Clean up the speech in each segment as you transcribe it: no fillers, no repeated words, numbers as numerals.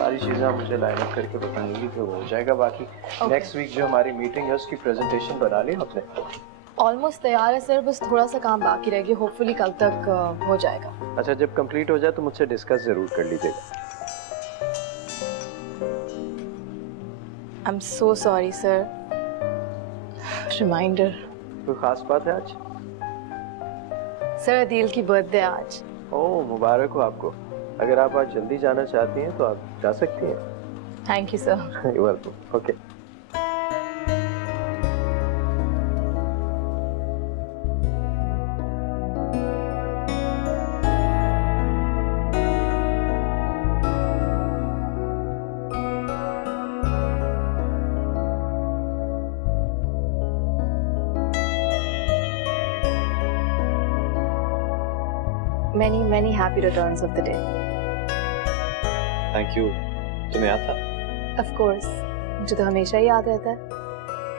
सारी चीज़ें आप मुझे लाइन अप करके बताएंगी तो हो जाएगा। बाकी नेक्स्ट वीक जो हमारी मीटिंग है उसकी प्रेजेंटेशन बना ली आपने? ऑलमोस्ट तैयार है सर, बस थोड़ा सा काम बाकी रह गया, होपफुली कल तक हो जाएगा। अच्छा, जब कंप्लीट हो जाए तो मुझसे डिस्कस जरूर कर लीजिएगा। I am so sorry sir. Reminder. कोई खास बात है आज? सर अदील की बर्थडे आज। ओह, मुबारक हो आपको। अगर आप आज जल्दी जाना चाहती हैं तो आप जा सकती हैं। Thank you sir. Welcome. Okay. Many happy returns of the day. Thank you. तुम्हें याद था? Of course, मुझे तो हमेशा ही याद रहता है।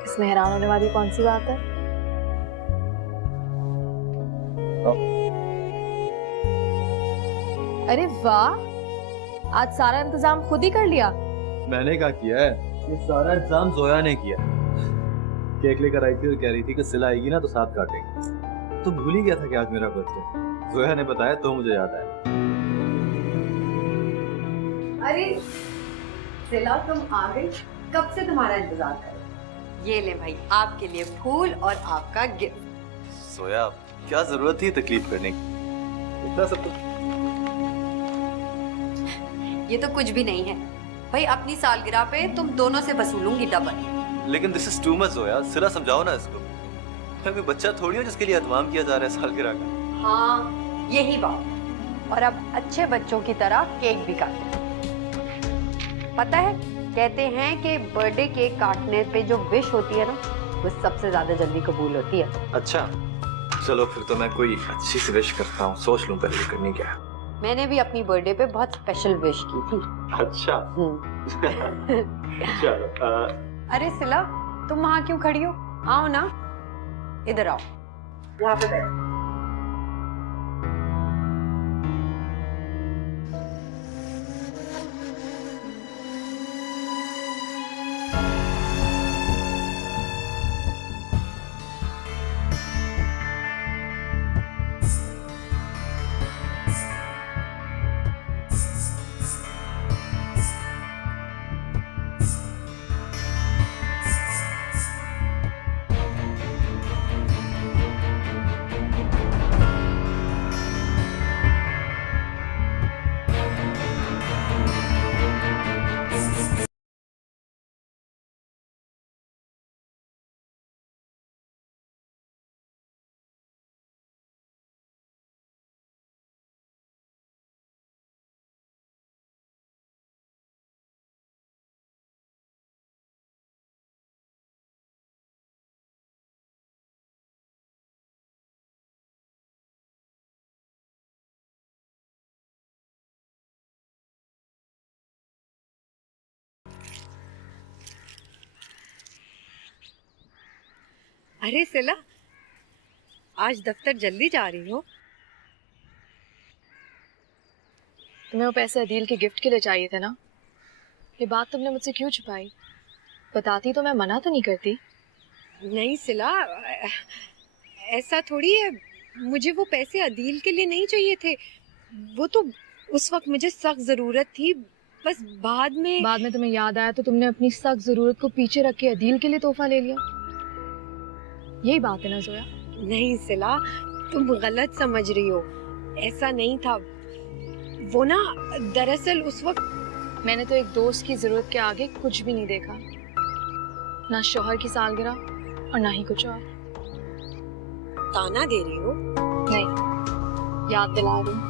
इसमें हैरान होने वाली कौन सी बात है? अरे वाह, आज सारा इंतजाम खुद ही कर लिया। मैंने क्या किया है? ये सारा इंतजाम जोया ने किया। केक लेकर आई थी और कह रही थी कि सिला आएगी ना तो साथ काटेंगे। तो भूल ही गया था कि आज मेरा बर्थडे। जोया ने बताया तो मुझे याद आया। अरे सिला, तुम आ गई। कब से तुम्हारा इंतजार कर रहे। ये ले भाई, आपके लिए फूल और आपका गिफ्ट। जोया, क्या जरूरत थी तकलीफ करने की? इतना सब तो ये तो कुछ भी नहीं है भाई, अपनी सालगिरह पे तुम दोनों से वसूलूंगी डबल। लेकिन this is too much Zoya. सिला, समझाओ ना इसको। मैं कोई बच्चा थोड़ी हूँ जिसके लिए एहतमाम किया जा रहा है सालगिरह का। हाँ, यही बात। और अब अच्छे बच्चों की तरह केक भी काटे। पता है, कहते हैं कि बर्थडे केक काटने पे जो विश होती है ना, वो सबसे ज्यादा जल्दी कबूल होती है। अच्छा, चलो फिर तो मैं कोई अच्छी सी विश करता हूँ। सोच लूँ पहले करनी क्या है। मैंने भी अपनी बर्थडे पे बहुत स्पेशल विश की थी। अच्छा। चलो। अरे सिला, तुम वहाँ क्यों खड़ी हो? आओ ना, इधर आओ, यहाँ पे बैठो। अरे सिला, आज दफ्तर जल्दी जा रही हो? तुम्हें वो पैसे अदील के गिफ्ट के लिए चाहिए थे ना? ये बात तुमने मुझसे क्यों छुपाई? बताती तो मैं मना तो नहीं करती। नहीं सिला, ऐसा थोड़ी है। मुझे वो पैसे अदील के लिए नहीं चाहिए थे। वो तो उस वक्त मुझे सख्त जरूरत थी। बस बाद में तुम्हें याद आया तो तुमने अपनी सख्त जरूरत को पीछे रख के अदील के लिए तोहफा ले लिया। यही बात है ना जोया? नहीं सिला, तुम गलत समझ रही हो। ऐसा नहीं था। वो ना, दरअसल उस वक्त मैंने तो एक दोस्त की जरूरत के आगे कुछ भी नहीं देखा, ना शौहर की सालगिरह और ना ही कुछ और। ताना दे रही हो? नहीं, याद दिला रही हूँ।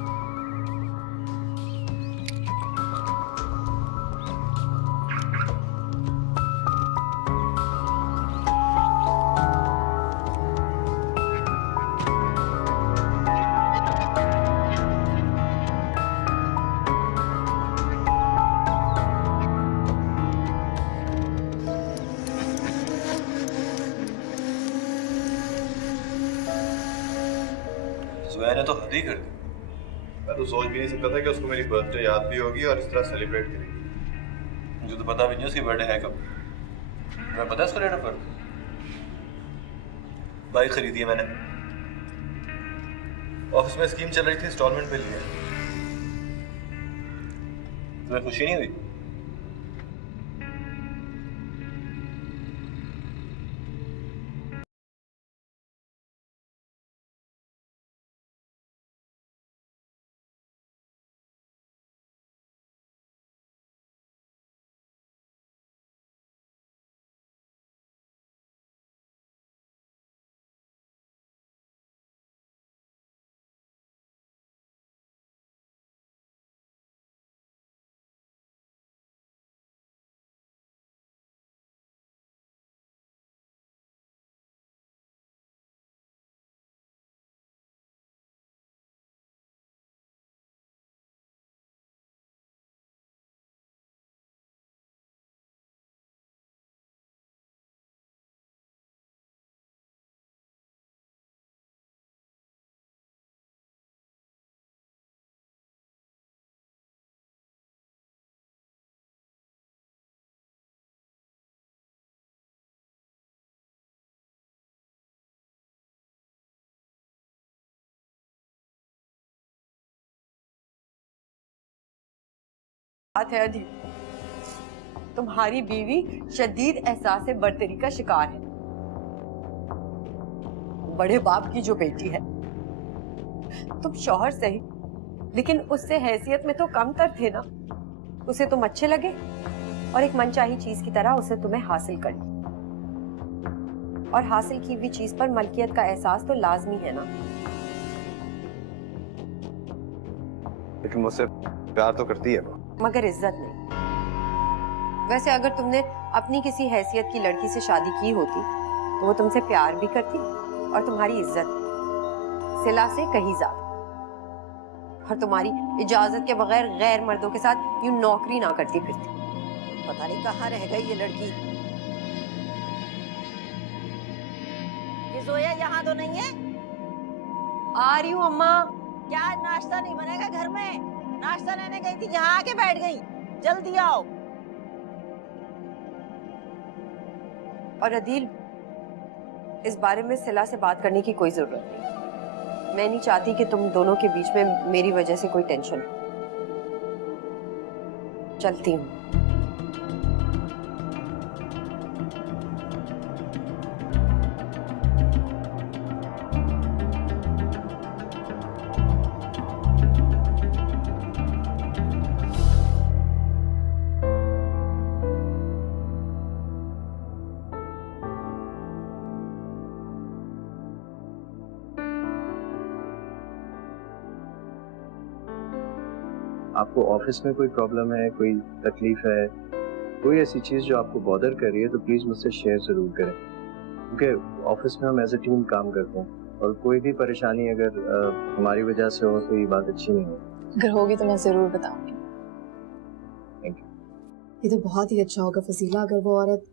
मैंने तो हद ही कर दी। मैं तो सोच भी नहीं सकता था कि उसको मेरी बर्थडे याद भी होगी और इस तरह सेलिब्रेट करेगी। मुझे तो पता भी नहीं उसकी बर्थडे है कब। तुम्हें पता है उसका डेट ऑफ बर्थ? बाइक खरीदी है मैंने, ऑफिस में स्कीम चल रही थी, इंस्टॉलमेंट पे लिया। तुम्हें खुशी नहीं हुई? बात है अधी, तुम्हारी बीवी शदीद एहसास बर्तरी का शिकार है। बड़े बाप की जो बेटी है, तुम शौहर सही लेकिन उससे हैसियत में तो कम तर थे ना। उसे तुम अच्छे लगे और एक मनचाही चीज की तरह उसे तुम्हें हासिल कर ली, और हासिल की हुई चीज पर मलकियत का एहसास तो लाजमी है ना। लेकिन मुझसे प्यार तो करती है वो, मगर इज्जत नहीं। वैसे अगर तुमने अपनी किसी हैसियत की लड़की से शादी की होती तो वो तुमसे प्यार भी करती और तुम्हारी इज्जत भी, सिला से कहीं ज्यादा। और तुम्हारी इजाजत के बगैर गैर मर्दों के साथ यूं नौकरी ना करती फिरती। पता नहीं कहाँ रह गई ये लड़की। ये जोया यहाँ तो नहीं है? आ रही हूँ अम्मा। क्या आज नाश्ता नहीं बनेगा घर में? नाश्ता लेने गई थी, यहाँ आके बैठ गई। जल्दी आओ। और अदील, इस बारे में सिला से बात करने की कोई जरूरत नहीं। मैं नहीं चाहती कि तुम दोनों के बीच में मेरी वजह से कोई टेंशन हो। चलती हूँ। आपको ऑफिस में कोई प्रॉब्लम है, कोई तकलीफ है, कोई ऐसी चीज जो आपको बॉदर कर रही है, तो प्लीज मुझसे शेयर जरूर करें, क्योंकि ऑफिस में हम एज ए टीम काम करते हैं और कोई भी परेशानी अगर हमारी वजह से हो तो ये बात अच्छी नहीं है। अगर होगी तो मैं जरूर बताऊंगी। Thank you. ये तो बहुत ही अच्छा होगा फसीला, अगर वो औरत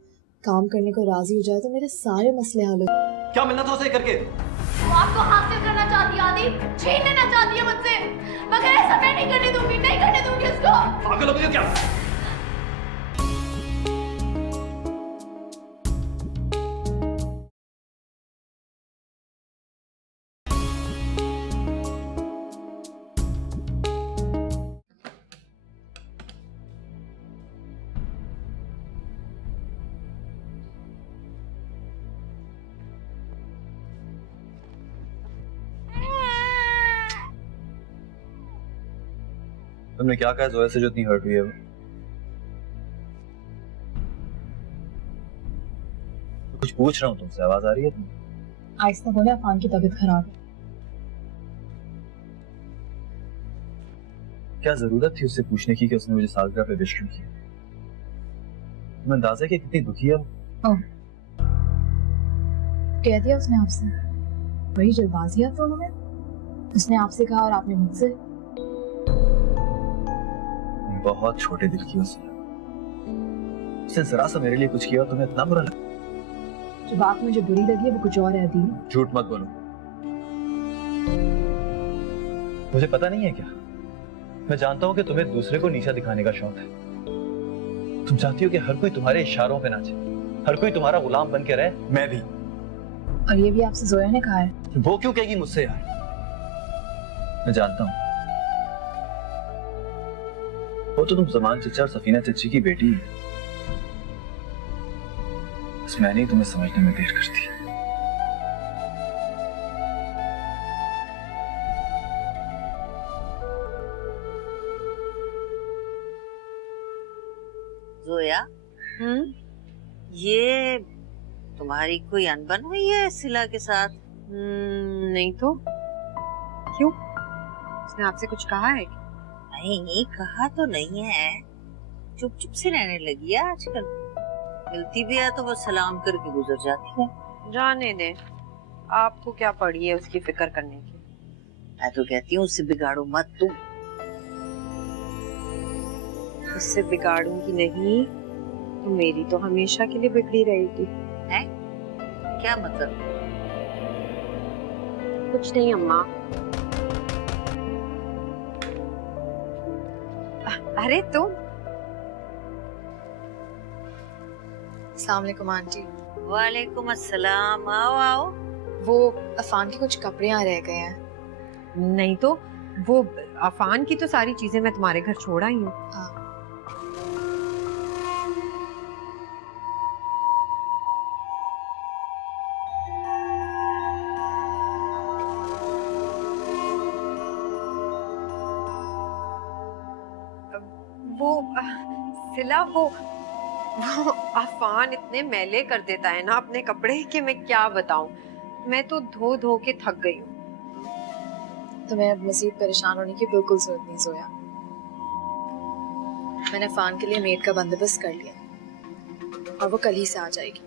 काम करने को राजी हो जाए तो मेरे सारे मसले हल हो। क्या मिलना था उसे करके? वो आपको हासिल करना चाहती है आदि, छीन लेना चाहती है मुझसे, मगर ऐसा मैं नहीं करने दूंगी, नहीं करने दूंगी उसको। पागल हो गई हो क्या? तुमने क्या कहा जोया से जो इतनी हर्ट हुई है? वो कुछ पूछ रहा हूँ तुमसे, आवाज आ रही है तुम्हें? आहिस्ता बोले, अफान की तबीयत खराब है। क्या जरूरत थी उससे पूछने की कि उसने मुझे सालगिरह पे विश क्यों किया? तुम्हें अंदाजा है कि कितनी दुखी है वो? कह दिया उसने आपसे? वही जल्दबाजी है दोनों में। उसने आपसे कहा और आपने मुझसे। बहुत छोटे दिल की उसने जरा सा मेरे लिए कुछ किया और तुम्हें इतना बुरा लगा? जो बात मुझे बुरी लगी है वो कुछ और है अदील। झूठ मत बोलो। मुझे पता नहीं है क्या? मैं जानता हूं कि तुम्हें दूसरे को नीचा दिखाने का शौक है, तुम चाहती हो कि हर कोई तुम्हारे इशारों पे नाचे, हर कोई तुम्हारा गुलाम बन के रहे, मैं भी। और ये भी आपसे जोया ने कहा है? वो क्यों कहेगी मुझसे यार? मैं जानता हूं वो तो तुम जमान चचा और सफीना चची की बेटी है, बस मैंने ही तुम्हें समझने में देर कर दी। जोया, ये तुम्हारी कोई अनबन हुई है सिला के साथ? नहीं तो क्यों, उसने आपसे कुछ कहा है? नहीं, कहा तो नहीं है, चुप चुप से रहने लगी है आजकल। मिलती भी है तो वो सलाम करके गुजर जाती है। जाने दे, आपको क्या पड़ी है उसकी फिक्र करने की। मैं तो कहती हूँ उससे बिगाड़ो मत तुम। उससे बिगाड़ूंगी नहीं तो मेरी तो हमेशा के लिए बिगड़ी रहेगी। है क्या मतलब? कुछ नहीं अम्मा। अरे तुम। अस्सलाम वालेकुम आंटी। वालेकुम अस्सलाम, आओ आओ। वो अफान के कुछ कपड़े यहाँ रह गए हैं। नहीं तो वो अफान की तो सारी चीजें मैं तुम्हारे घर छोड़ आई हूँ। वो सिला, वो अफान इतने मैले कर देता है ना अपने कपड़े कि मैं क्या बताऊं। मैं तो धो धो के थक गई हूँ। तुम्हें अब मजीद परेशान होने की बिल्कुल जरूरत नहीं जोया। मैंने अफान के लिए मेड का बंदोबस्त कर लिया और वो कल ही से आ जाएगी।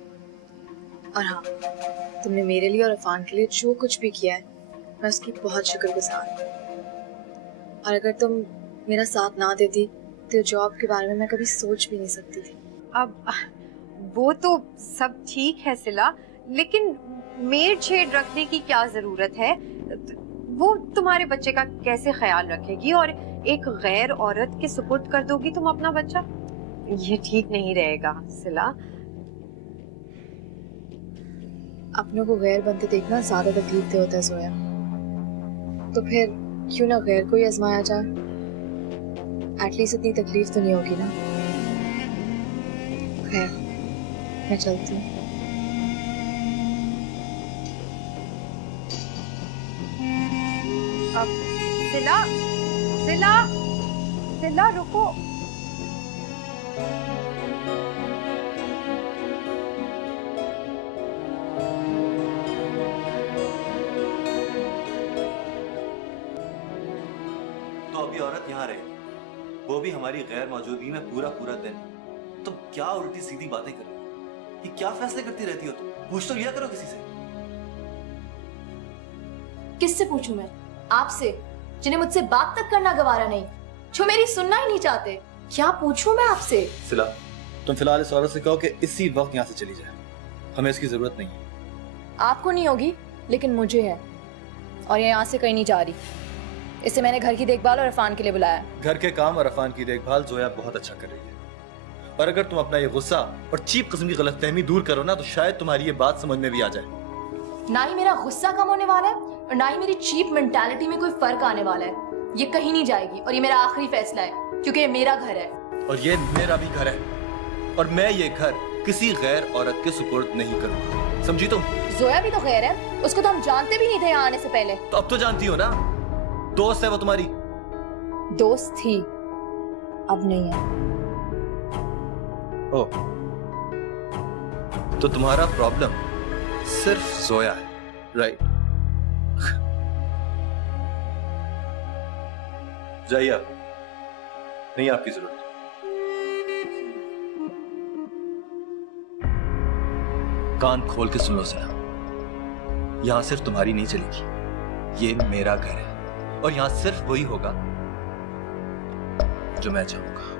और हाँ, तुमने मेरे लिए और अफान के लिए जो कुछ भी किया है मैं उसकी बहुत शुक्रगुजार हूँ। और अगर तुम मेरा साथ ना देती तो जॉब के बारे में मैं कभी सोच भी नहीं सकती थी। अब वो तो सब ठीक है सिला, लेकिन मेड शेड रखने की क्या जरूरत है? वो तुम्हारे बच्चे का कैसे ख्याल रखेगी और एक गैर औरत के सुपुर्द कर दोगी तुम अपना बच्चा? ये ठीक नहीं रहेगा सिला। अपनों को गैर बनते देखना ज्यादा तकलीफ दे होता है जोया, तो फिर क्यों ना गैर को ही आजमाया जाए? एटलीस्ट इतनी तकलीफ तो नहीं होगी ना। खैर, मैं चलती हूँ। अब सिला, सिला, सिला रुको। तो अभी औरत यहाँ रहेगी, वो भी हमारी गैर मौजूदगी में पूरा पूरा दिन। तुम क्या उल्टी सीधी बातें कर रही हो? ये क्या फैसले करती रहती हो तुम? पूछ तो लिया करो किसी से। किससे पूछूं मैं? आपसे, जिन्हें मुझसे बात तक करना गवारा नहीं, जो मेरी सुनना ही नहीं चाहते। क्या पूछूं मैं आपसे? सिला, तुम फिलहाल इस औरत से कहो कि इसी वक्त यहाँ से चली जाए, हमें इसकी जरूरत नहीं है। आपको नहीं होगी, लेकिन मुझे है, और ये यहाँ से कहीं नहीं जा रही। इससे मैंने घर की देखभाल और अफान के लिए बुलाया। घर के काम और अफान की देखभाल जोया बहुत अच्छा कर रही है, और अगर तुम अपना ये गुस्सा और चीप किस्म की गलतफहमी दूर करो ना, तो शायद तुम्हारी ये बात समझ में भी आ जाए। ना ही मेरा गुस्सा कम होने वाला है और ना ही मेरी चीप मेंटालिटी में कोई फर्क आने वाला है। ये कहीं नहीं जाएगी और ये मेरा आखिरी फैसला है, क्योंकि ये मेरा घर है। और ये मेरा भी घर है, और मैं ये घर किसी गैर औरत के सुपुर्द नहीं करूंगा, समझी तुम? जोया भी तो गैर है, उसको तो हम जानते भी नहीं थे यहाँ आने से पहले। तो अब तो जानती हो ना, दोस्त है वो तुम्हारी। दोस्त थी, अब नहीं है। ओ, तो तुम्हारा प्रॉब्लम सिर्फ जोया है, राइट? जाइए आप, नहीं आपकी जरूरत। कान खोल के सुन लो सिला, यहां सिर्फ तुम्हारी नहीं चलेगी, ये मेरा घर है, और यहां सिर्फ वही होगा जो मैं चाहूंगा।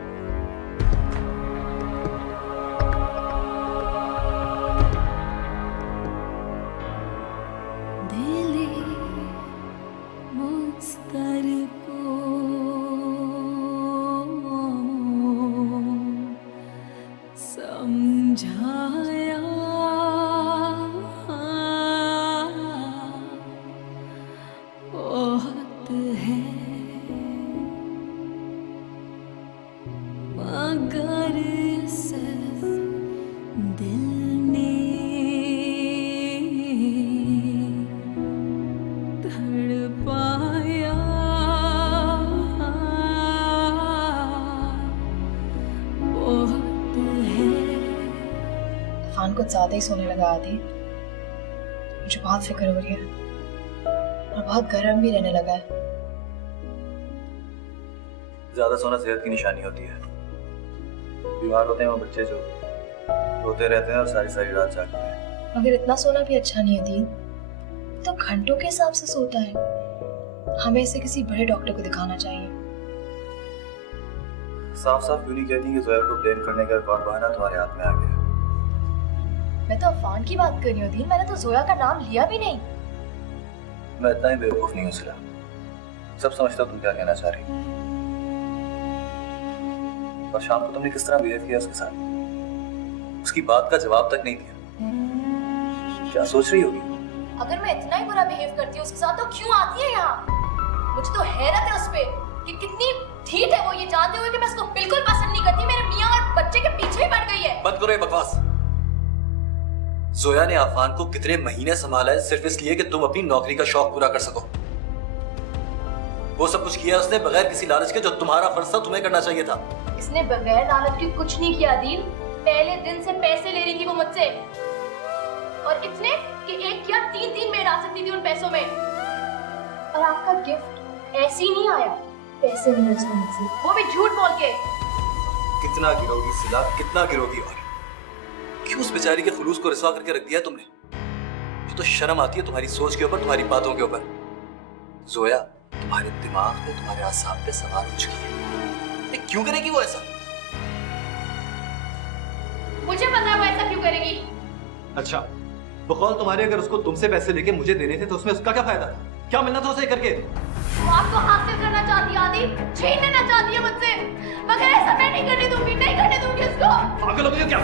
कुछ ज्यादा ही सोने लगा आदि। मुझे बहुत फिक्र हो रही है और बहुत गर्म भी रहने लगा है। ज्यादा सोना सेहत की निशानी होती है। बीमार होते हैं वो बच्चे जो रोते रहते हैं और सारी सारी रात जागते हैं। मगर इतना सोना भी अच्छा नहीं है दी, तो घंटों के हिसाब से सोता है। हमें इसे किसी बड़े डॉक्टर को दिखाना चाहिए। साफ साफ क्यों नहीं कहती कि जोया को ब्लेम करने का एक और बहाना तुम्हारे हाथ में आ गया? मैं तो अफान की बात कर रही हूँ दी, मैंने तो जोया का नाम लिया भी नहीं। मैं इतना ही बेवकूफ नहीं हूँ सिला। सब समझता तुम क्या कहना चाह रही हो। और शाम को तुमने किस तरह बिहेव किया उसके साथ, उसकी बात का जवाब तक नहीं दिया। क्या सोच रही होगी? अगर मैं इतना ही बुरा बिहेव करती हूँ उसके साथ तो क्यों आती है यहाँ? मुझे तो हैरत है उस पे कि कितनी ठीक है वो, ये जानते हुए कि मैं उसको बिल्कुल पसंद नहीं करती, मेरे मियाँ और बच्चे के पीछे ही पड़ गई है। बंद करो ये बकवास। जोया ने आफान को कितने महीने संभाला है सिर्फ इसलिए कि तुम अपनी नौकरी का शौक पूरा कर सको। वो सब कुछ किया उसने बगैर किसी लालच के, जो तुम्हारा फर्ज था तुम्हें करना चाहिए था। इसने बगैर लालच के कुछ नहीं किया दीन। पहले दिन से पैसे ले रही थी वो मुझसे, और इतने कि एक या तीन मेड आ सकती थी उन पैसों में। और आपका गिफ्ट ऐसे ही नहीं आया, पैसे नहीं उसने मुझसे, वो भी झूठ बोल के। कितना गिरोगी सिला, कितना गिरोगी? और क्यों उस बेचारी के खुलूस को रिस्वा करके रख दिया तुमने? ये तो शर्म आती है तुम्हारी सोच के ऊपर, तुम्हारी बातों के ऊपर। जोया तुम्हारे दिमाग पे, तुम्हारे आसाम पे सवार हो चुकी है। क्यों करेगी वो ऐसा? मुझे पता है वो ऐसा क्यों करेगी। अच्छा, बकौल तुम्हारे अगर उसको तुमसे पैसे लेके मुझे देने थे तो उसमें उसका क्या फायदा था? क्या मिलना था उसे करके? वो आपको हासिल करना चाहती है आदि, छीन लेना चाहती है मुझसे, मगर ऐसा मैं नहीं करने दूंगी, नहीं करने दूंगी उसको। पागल हो गई हो क्या?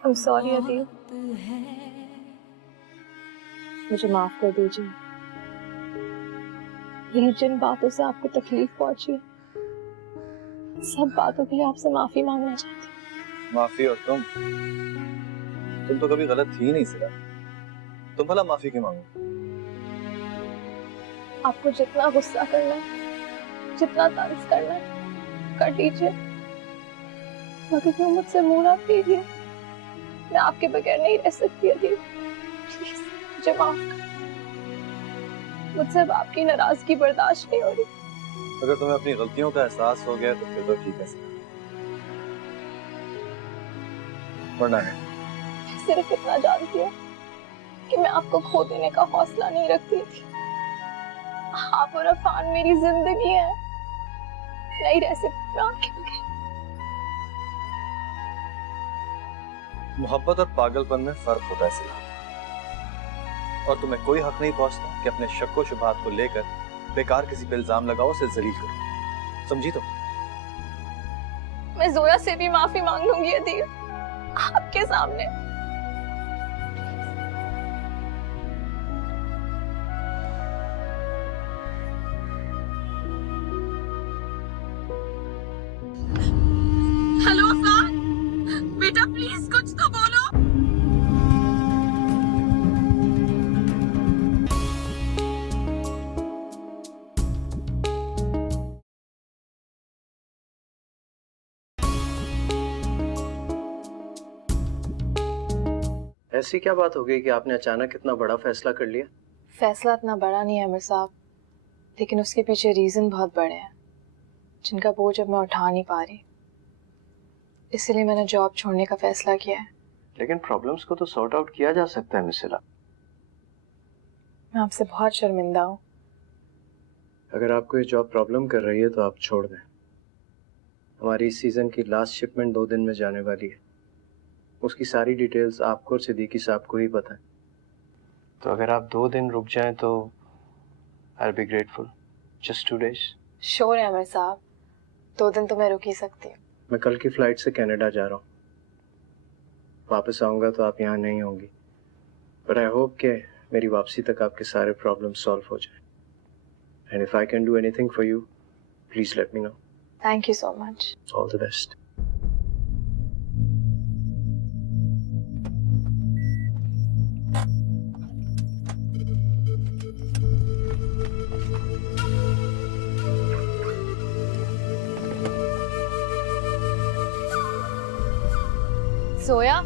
I'm sorry अदी, मुझे माफ कर दीजिए। ये जिन बातों से आपको तकलीफ पहुंची, सब बातों के लिए आपसे माफी मांगना चाहती हूँ। माफी? और तुम तो कभी गलत थी नहीं सिला, तुम भला माफी क्यों मांगो? आपको जितना गुस्सा करना है, जितना तंज करना है, कर लीजिए, मगर क्यों मुझसे मुंह ना फेरिए। मैं आपके बगैर नहीं रह सकती अदी, प्लीज मुझे माफ कर। मुझसे अब आपकी नाराजगी बर्दाश्त नहीं हो रही। अगर तुम्हें अपनी गलतियों का एहसास हो गया तो फिर तो ठीक है, वरना है। सिर्फ इतना जानती हूँ कि मैं आपको खो देने का हौसला नहीं रखती थी। आप और अफान मेरी जिंदगी है, नहीं रह सकती मैं आपके बगैर। मोहब्बत और पागलपन में फर्क होता है सिला, और तुम्हें कोई हक नहीं पहुंचता कि अपने शक्को शुबहात को लेकर बेकार किसी पे इल्जाम लगाओ, उसे जलील करो। समझी? तो मैं जोया से भी माफी मांग लूंगी अदी, आपके सामने। ऐसी क्या बात हो गई कि आपने अचानक इतना बड़ा फैसला कर लिया? फैसला इतना बड़ा नहीं है अमीर साहब, लेकिन उसके पीछे रीज़न बहुत बड़े हैं जिनका बोझ अब मैं उठा नहीं पा रही। इसलिए मैंने जॉब छोड़ने का फैसला किया है। लेकिन प्रॉब्लम्स को तो सॉर्ट आउट किया जा सकता है मिसिला। मैं आपसे बहुत शर्मिंदा हूँ। अगर आपको ये जॉब प्रॉब्लम कर रही है तो आप छोड़ दें। हमारी इस सीज़न की लास्ट शिपमेंट 2 दिन में जाने वाली है। उसकी सारी डिटेल्स आपको और सिद्दीकी साहब को ही पता है। तो अगर आप 2 दिन रुक जाएं तो I be grateful. Just 2 days। Sure है अमीर साहब, 2 दिन तो मैं रुक ही सकती हूँ। मैं कल की फ्लाइट से कनाडा जा रहा हूँ। वापस आऊँगा तो आप यहाँ नहीं होंगी, बट आई होप कि मेरी वापसी तक आपके सारे प्रॉब्लम सॉल्व हो जाए। And if I can do anything for you, please let me know. Thank you so much. All the best. सोया,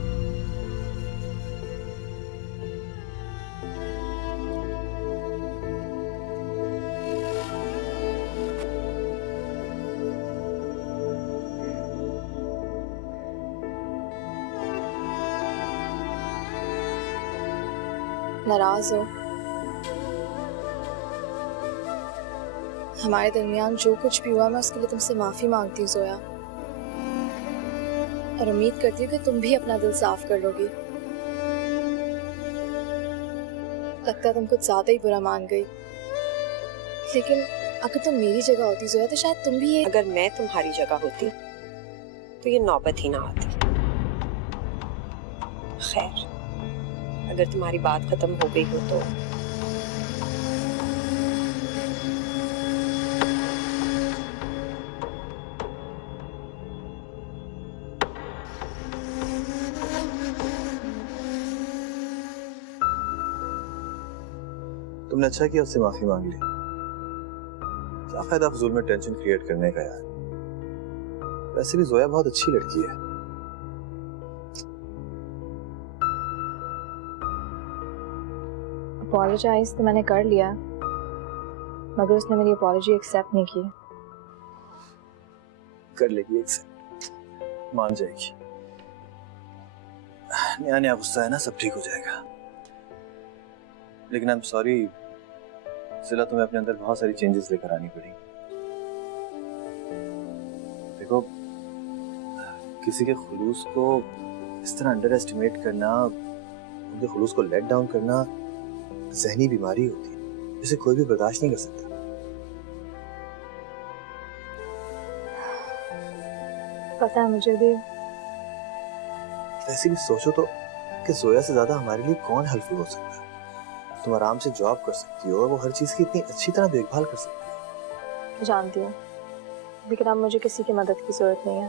नाराज हो? हमारे दरमियान जो कुछ भी हुआ मैं उसके लिए तुमसे माफी मांगती हूँ जोया, और उम्मीद करती हूँ कि तुम भी अपना दिल साफ कर लोगी। लगता है तुम कुछ ज्यादा ही बुरा मान गई, लेकिन अगर तुम मेरी जगह होती जोया तो शायद तुम भी ये। अगर मैं तुम्हारी जगह होती तो ये नौबत ही ना आती। खैर, अगर तुम्हारी बात खत्म हो गई हो तो तुमने अच्छा किया उससे माफी मांग ली। क्या फायदा फजूल में टेंशन क्रिएट करने का यार। वैसे भी जोया बहुत अच्छी लड़की है। अपॉलोजाइज तो मैंने कर लिया, मगर उसने मेरी अपॉलॉजी एक्सेप्ट नहीं की। कर लेगी एक्सेप्ट, मान जाएगी। नया नया गुस्सा है ना, सब ठीक हो जाएगा। लेकिन आई एम सॉरी जिला, तुम्हें अपने अंदर बहुत सारी चेंजेस लेकर आनी पड़ी। देखो, किसी के खुलूस को इस तरह अंडर एस्टिमेट करना, उनके खुलूस को लेट डाउन करना ज़हनी बीमारी होती है, जिसे कोई भी बर्दाश्त नहीं कर सकता। पता है मुझे भी। ऐसे भी सोचो तो कि जोया से ज्यादा हमारे लिए कौन हेल्पफुल हो सकता है। तुम आराम से जॉब कर सकती हो और वो हर चीज की इतनी अच्छी तरह देखभाल कर सकती है। मैं जानती हूँ, लेकिन अब मुझे किसी की मदद की जरूरत नहीं है।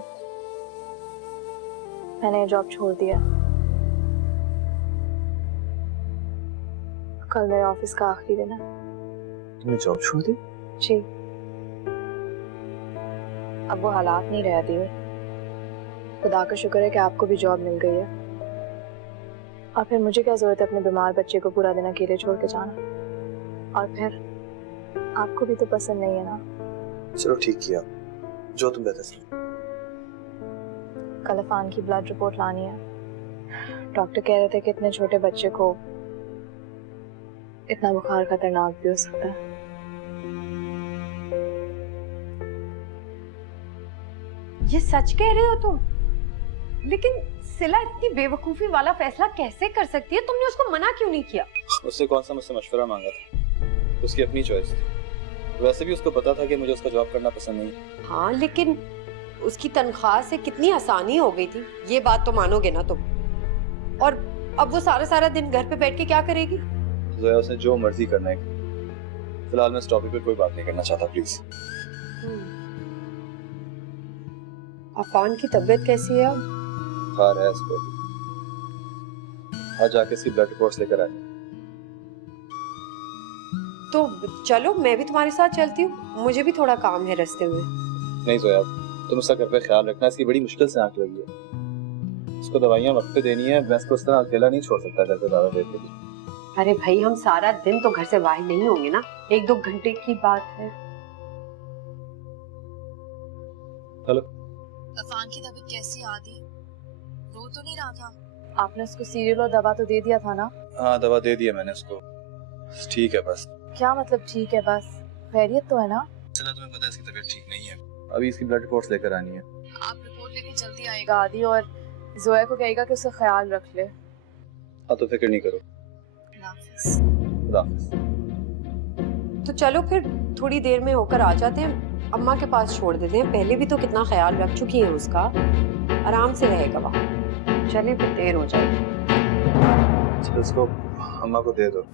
मैंने ये जॉब छोड़ दिया। कल मेरे ऑफिस का आखिरी दिन है। तुमने जॉब छोड़ दी? जी, अब वो हालात नहीं रह दिए। खुदा का शुक्र है कि आपको भी जॉब मिल गई है, और फिर मुझे क्या जरूरत है अपने बीमार बच्चे को पूरा दिन अकेले छोड़ के जाना। और फिर आपको भी तो पसंद नहीं है ना। चलो ठीक किया, जो तुम कहते थे। कल अफान की ब्लड रिपोर्ट लानी है। डॉक्टर कह रहे थे कि इतने छोटे बच्चे को इतना बुखार खतरनाक भी हो सकता है। ये सच कह रहे हो तुम? लेकिन सिला इतनी बेवकूफी वाला फैसला कैसे कर सकती है? तुमने उसको मना क्यों नहीं किया? उससे कौन सा मुझसे मशवरा मांगा था? उसकी अपनी चॉइस थी। वैसे भी उसको पता था कि मुझे उसका जॉब करना पसंद नहीं। हाँ, लेकिन उसकी तनख्वाह से कितनी आसानी हो गई थी, ये बात तो मानोगे ना तुम। और अब वो सारा दिन घर पे बैठ के क्या करेगी? जोया, उसने जो मर्जी करना है। फिलहाल मैं इस टॉपिक पर कोई बात नहीं करना चाहता, प्लीज। अफान की तबीयत कैसी है अब? बुखार है इसको। आज जाके इसकी ब्लड रिपोर्ट्स लेकर आए। तो चलो, मैं भी तुम्हारे साथ चलती हूँ, मुझे भी थोड़ा काम है रास्ते में। नहीं जोया, तुम उसका घर पे ख्याल रखना, इसकी बड़ी मुश्किल से आंख लगी है। उसको दवाइयाँ वक्त पे देनी है, मैं इसको इस तरह अकेला नहीं छोड़ सकता घर से दादा देते भी। अरे भाई हम सारा दिन तो घर से बाहर नहीं होंगे ना, 1-2 घंटे की बात है। हेलो। अफान की तबीयत कैसी आदि? रो तो नहीं रहा था? आपने उसको सीरियल और दवा तो दे दिया था ना? हाँ दवा दे दिया मैंने उसको, ठीक है बस। क्या मतलब ठीक है बस? खैरियत तो है ना? चला तुम्हें पता है इसकी तबीयत ठीक नहीं है, अभी इसकी ब्लड रिपोर्ट्स लेकर आनी है। आप रिपोर्ट लेके जल्दी आएगा आदि, और जोया को कहेगा कि उसका ख्याल रख ले। हाँ तो फिक्र नहीं करो। खुदा हाफिज़। तो चलो फिर थोड़ी देर में होकर आ जाते हैं, अम्मा के पास छोड़ देते हैं, पहले भी तो कितना ख्याल रख चुकी है उसका, आराम से रहेगा वहाँ। चले फिर देर हो जाएगी। चलो इसको अम्मा को दे दो।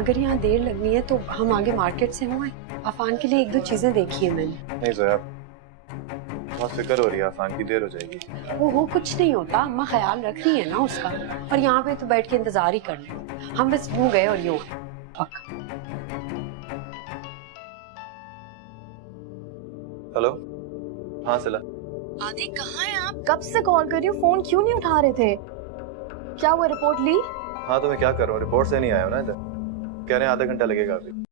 अगर यहाँ देर लगनी है तो हम आगे मार्केट से हुए, अफान के लिए 1-2 चीजें देखी है मैंने। नहीं जोया, बहुत फिक्र हो रही है, अफान की देर हो जाएगी। वो कुछ नहीं होता, अम्मा ख्याल रख रही है ना उसका, और यहाँ पे तो बैठ के इंतजार ही कर ले, हम बस यूं गए और यूं पक्का। हेलो। हाँ सिला। आदि कहाँ हैं आप? कब से कॉल कर रही हूँ, फोन क्यों नहीं उठा रहे थे? क्या हुआ, रिपोर्ट ली? हाँ तो मैं क्या कर रहा हूँ, रिपोर्ट से नहीं आया हूँ ना इधर, कह रहे हैं आधा घंटा लगेगा अभी।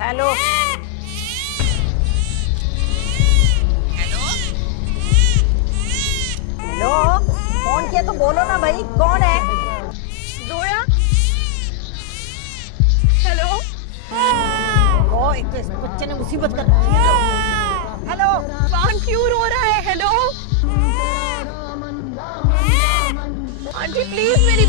हेलो हेलो हेलो, फोन किया तो बोलो ना भाई, कौन है? जोया। हेलो। ओ एक तो इस बच्चे ने मुसीबत कर रखी है। हेलो, अफान क्यों रो रहा है? हेलो आंटी, प्लीज मेरी